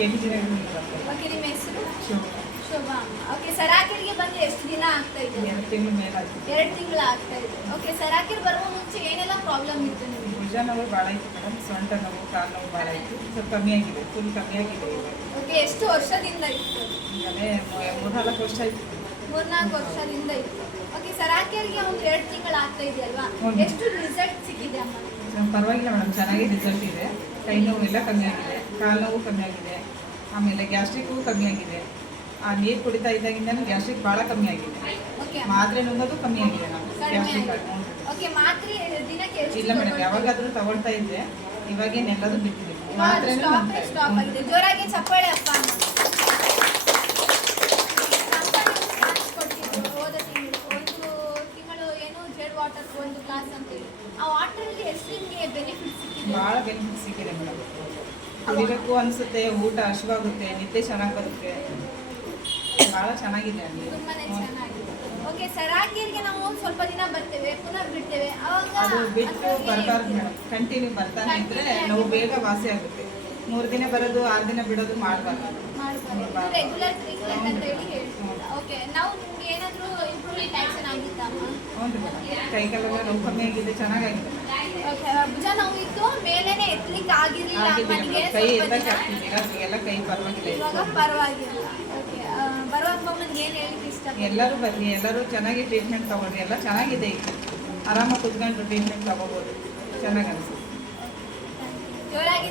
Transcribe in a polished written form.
KTG okay, ನಿಮ್ಮ ಹೆಸರು? ಶೋಭಾ. ಶೋಭಾ ಅಮ್ಮ. ಓಕೆ, ಸರಾಕೆರಿಗೆ ಬಂದು ಎಷ್ಟು ದಿನ ಆಗ್ತಾ ಇದೆ? 2 ತಿಂಗಳ ಮೇಲೆ ಆಯ್ತು. 2 ತಿಂಗಳು ಆಗ್ತಾ ಇದೆ. ಓಕೆ, ಸರಾಕೆರ್ ಬರುವ ಮುಂಚೆ ಏನೆಲ್ಲ ಪ್ರಾಬ್ಲಮ್ ಇತ್ತು ನಿಮಗೆ? ಭುಜ ನೋವು ಭಾಳ ಇತ್ತು ಮೇಡಮ್, ಸೊಂಟ ನೋವು, ಕಾಲು ನೋವು ಭಾಳ ಇತ್ತು. ಸ್ವಲ್ಪ ಕಮ್ಮಿ ಆಗಿದೆ, ಫುಲ್ ಕಮ್ಮಿ ಆಗಿದೆ ಈಗ. ಓಕೆ, ಎಷ್ಟು ವರ್ಷದಿಂದ ಇತ್ತು? ಈಗಲೇ 3-4 ವರ್ಷ ಆಯ್ತು. 3-4 ವರ್ಷದಿಂದ ಇತ್ತು. ಓಕೆ, ಸರಾಕೆರಿಗೆ ಒಂದು 2 ತಿಂಗಳು ಆಗ್ತಾ ಇದೆಯಲ್ವಾ? ಹೌದು. ಎಷ್ಟು ರಿಸಲ್ಟ್ ಸಿಕ್ಕಿದೆ ಅಮ್ಮ? ಪರವಾಗಿಲ್ಲ ಮೇಡಮ್, ಚೆನ್ನಾಗಿ ರಿಸಲ್ಟ್ ಇದೆ. ಕೈ ನೋವು ಎಲ್ಲ ಕಮ್ಮಿ ಆಗಿದೆ, ಕಾಲು ನೋವು ಕಮ್ಮಿ ಆಗಿದೆ, ಆಮೇಲೆ ಗ್ಯಾಸ್ಟ್ರಿಕ್ಕು ಕಮ್ಮಿ ಆಗಿದೆ. ಆ ನೀರು ಕುಡಿತಾ ಇದ್ದಾಗಿಂದನೂ ಗ್ಯಾಸ್ಟ್ರಿಕ್ ಭಾಳ ಕಮ್ಮಿ ಆಗಿದೆ. ಓಕೆ, ಮಾತ್ರೆ ನುಂಗೋದು ಕಮ್ಮಿ ಆಗಿದೆ ನಾವು ಗ್ಯಾಸ್ಟ್ರಿಕ್ ಆಗಿ. ಓಕೆ, ಮಾತ್ರೆ ದಿನಕ್ಕೆ ಎಷ್ಟು? ಇಲ್ಲ ಮೇಡಮ್, ಯಾವಾಗಾದರೂ ತಗೊಳ್ತಾ ಇದ್ದೆ, ಇವಾಗೇನೆಲ್ಲದೂ ಬಿಟ್ಟಿದೆ. ಮಾತ್ರೆನೂ ನುಂಗ್ತಾ ಸ್ಟಾಪ್ ಇದ್ದೆ. ಆಗಿದೆ. ಜೋರಾಗಿ ಚಪ್ಪಾಳೆ ಅಪ್ಪ. ಹೋದ ತಿಂಗಳು 1 ತಿಂಗಳು ಏನು ಜೆಡ್ ವಾಟರ್ ಒಂದು ಕ್ಲಾಸ್ ಅಂತ ಹೇಳಿ, ಆ ವಾಟರಲ್ಲಿ ಎಷ್ಟು ನಿಮಗೆ ಬೆನಿಫಿಟ್ ಸಿಕ್ಕಿದೆ? ಭಾಳ ಬೆನಿಫಿಟ್ ಸಿಕ್ಕಿದೆ ಮೇಡಮ್. ಕುಡಿಬೇಕು ಅನಿಸುತ್ತೆ, ಊಟ ಹಸಿವಾಗುತ್ತೆ, ನಿದ್ದೆ ಚೆನ್ನಾಗಿ ಬರುತ್ತೆ, ಭಾಳ ಚೆನ್ನಾಗಿದೆ ಅಲ್ಲಿ. ತುಂಬಾನೇ ಚೆನ್ನಾಗಿದೆ. ಓಕೆ, ಸರಾಕೆರಿಗೆ ನಾವು ಸ್ವಲ್ಪ ದಿನ ಬರ್ತೇವೆ, ಪುನಃ ಬಿಡ್ತೇವೆ, ಅವಾಗ ಅದು ಬಿಟ್ಟು ಬರಬಾರ್ದು ಮೇಡಮ್, ಕಂಟಿನ್ಯೂ ಬರ್ತಾನೆ ಇದ್ರೆ ನಾವು ಬೇಗ ವಾಸಿ ಆಗುತ್ತೆ. 3 ದಿನ ಬರೋದು, 6 ದಿನ ಬಿಡೋದು ಮಾಡಬಾರ್ದು. ರೆಗ್ಯುಲರ್ ಟ್ರೀಟ್ಮೆಂಟ್ ಅಂತ ಹೇಳಿ ಹೇಳ್ತೀವಿ. ಓಕೆ, ನಾವು ನಿಮ್ಗೆ ಏನಾದರೂ ಇಂಪ್ರೂವ್ಮೆಂಟ್ ಆಕ್ಷನ್ ಆಗಿತ್ತಾ ಅಮ್ಮ? ಹೌದು ಮೇಡಮ್, ಕೈಕಾಲೆಲ್ಲ ನೋವು ಕಮ್ಮಿ ಆಗಿದೆ, ಚೆನ್ನಾಗಾಗಿದೆ. ಓಕೆ, ಭುಜ ನೋವು ಇತ್ತು, ಮೇಲೇನೆ ಎತ್ತಲಿಕ್ಕೆ ಆಗಿರಲಿಲ್ಲ ಆಗಿದೆ ಅಮ್ಮನಿಗೆ. ಮೇಡಮ್, ಕೈ ಸ್ವಲ್ಪ ಎತ್ತಕ್ಕೆ ದಿನ ಆಗ್ತಿದ್ದೀರ, ಎಲ್ಲ ಕೈ ಪರವಾಗಿಲ್ಲ. ಇವಾಗ ಪರವಾಗಿಲ್ಲ. ಓಕೆ, ಬರುವ ಅಮ್ಮನಿಗೆ ಏನು ಹೇಳಿಕ್ಕೆ ಇಷ್ಟ? ಎಲ್ಲರೂ ಬನ್ನಿ, ಎಲ್ಲರೂ ಚೆನ್ನಾಗಿ ಟ್ರೀಟ್ಮೆಂಟ್ ತಗೊಳ್ರಿ, ಎಲ್ಲ ಚೆನ್ನಾಗಿದೆ ಈಗ. ಆರಾಮಾಗಿ ಕುತ್ಕೊಂಡು ಟ್ರೀಟ್ಮೆಂಟ್ ತಗೋಬೋದು, ಚೆನ್ನಾಗಿ ಅನಿಸುತ್ತೆ. ಜೋರಾಗಿ